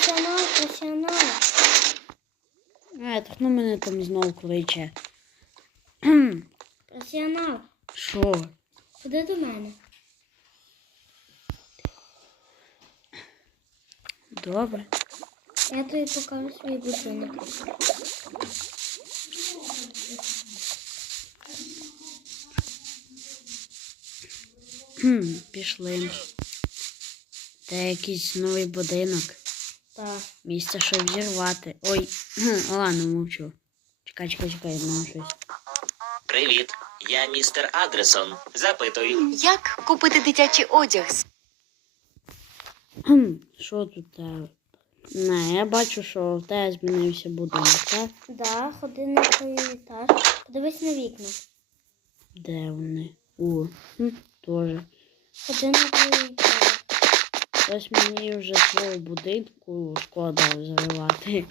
професіонал, професіонал. А, так ну мене там знову кличе. Професіонал. Що? Ходи до мене. Добре. Я тобі покажу свій будинок. Пішли. Це якийсь новий будинок. Так. Місце, щоб зірвати. Ой, ладно, мовчу. Чекай, чекай, чекай, ну щось. Привіт, я містер Адресон. Запитую. Як купити дитячий одяг? Що тут? е? Не, я бачу, що в тебе змінився будинок, так? Да, ходи на той етаж. Подивись на вікна. Де вони? О, хм, теж. Ходи на той етаж. Ось мені вже свого будинку шкода зривати.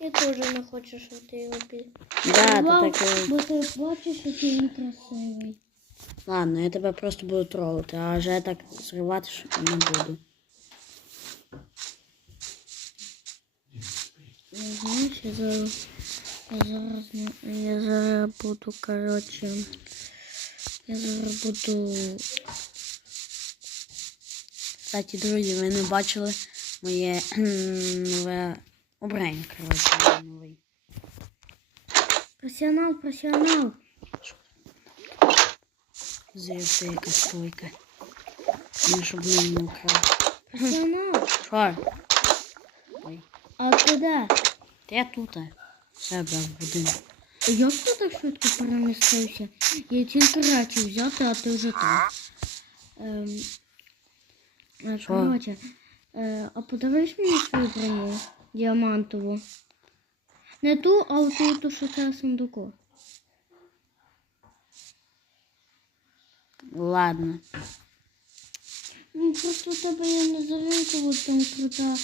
Я теж не хочу, щоб ти його під... Да, Вау, то. Бо ти бачиш, який він красивий. Ладно, я тебе просто буду тролити, а вже я так зривати що не буду. Я зараз, я зараз, я зараз буду, коротше, я зараз буду, Кстати, друзі, ви не бачили моє нове обрання, коротше, новий. професіонал, професіонал. З'явився якась стойка. Ну, щоб не не. Професіонал. Що? Ой. А де? Та я тут. Себе в будинку. Як ти так швидко перемістився? Я тільки речі взяти, а ти вже там. Ем, е, Що? е, а подивись мені свою броню діамантову. Не ту, а ту, ту, що це сундуку. Ладно. Ну, просто у тебе є незаринкова там крута.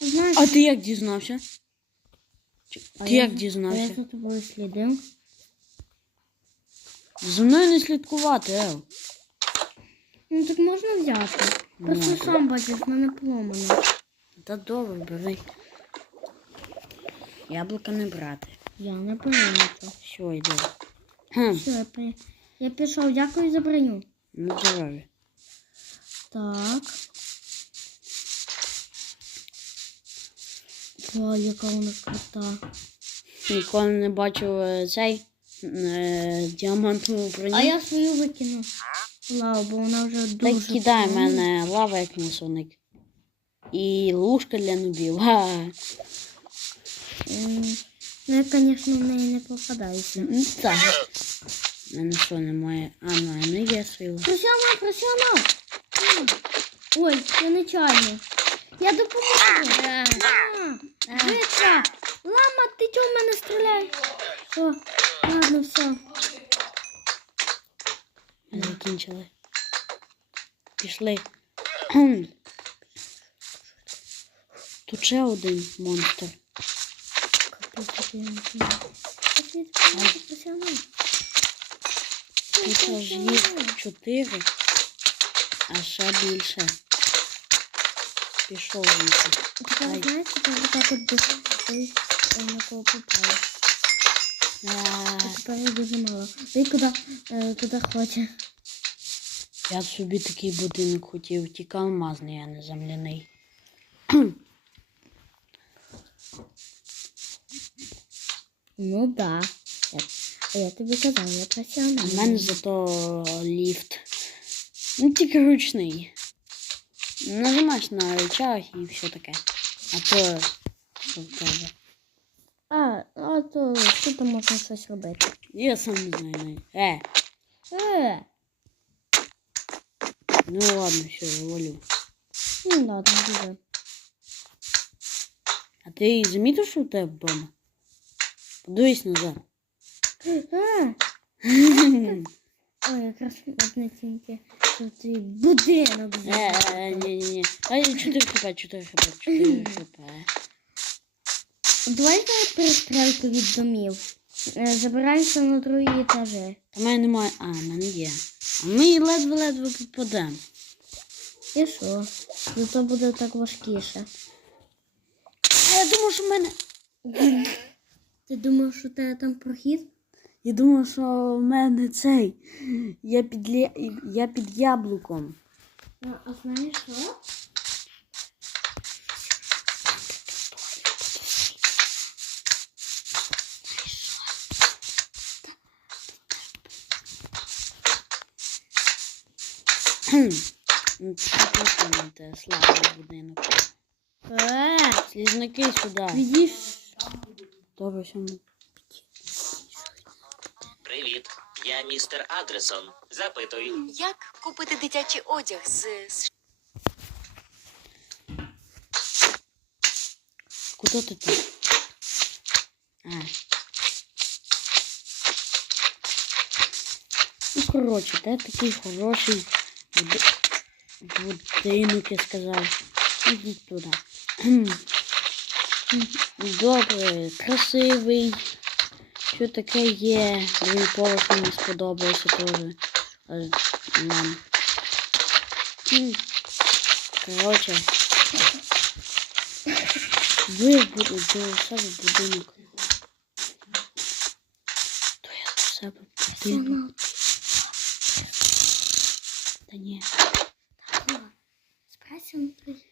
Знаєш, А ти як дізнався? Чи- а Ти я- як а я дізнався? за тобою слідив. За мною не слідкувати, Ел. Ну так можна взяти. Просто сам бачиш, в мене поломано. Та добре, бери. Яблука не брати. Я не нічого. Все, йде. Все, я, при... я пішов, дякую за броню. ну здоров'я. Так. Вау, яка вона крута. Ніколи не бачив е, цей е, діамантову броню. А я свою викину. Лаву, бо вона вже дуже. кидай в мене лава, як мусоник. І лужка для нубів. Га. М, Ну, я, звісно, в неї не попадаюся. Ну, Так. У мене що немає. А, ну, в мене є сила. Професіонал, професіонал! Ой, я нечайно. Я допоможу. А, Лама, ти чого в мене стріляєш? О, ладно, все. Закінчили. Пішли. Тут ще один монстр. Тут аж їх чотири, а ще більше. Пішов він. Тепер отак от десь на кого попало. А, А тепер дуже мало. Ти куди, е, куди хоче. Я собі такий будинок хотів, тільки алмазний, а не земляний. Ну да. А я тобі казав, я професіонал. в мене зато ліфт. Ну, тільки ручний. Нажимаєш на рычаг і все таке. А то що в тебе. А, а то тут можна щось робити. Я сам не знаю. Е, Е, ну ладно, все, валю. ну ладно, дуже. А ти замітив, що у тебе вдома? Подивись назад. А, ой, якраз одне тільки, ти будинок Е, е, ні, ні, ні. Ай, 4 хп, 4 хп, 4 хп. Давайте перестрілку від домів. Забираємося на другий етажі. Та мене немає. А, в мене є. Ми ледве-ледве попадемо. І що? Зато буде так важкіше. А я думав, що в мене. Ти думав, що те там прохід? Я думав, що в мене цей. Я під, я під яблуком. А, а знаєш що? Ну, просто славний будинок. Слізняки сюди. відійш. Добре, що ми. Привіт, я містер Адресон. Запитую. Як купити дитячий одяг з, Куди ти тут? А. Ну, коротше, де такий хороший будинок, я сказав. Ідіть. Кхм. Добре, красивий. Що таке є? Другий поверх мені сподобався теж. Нам. Коротше. Ви буду до себе будинок. То я до себе. Да нет. Так, было. Спросим, друзья.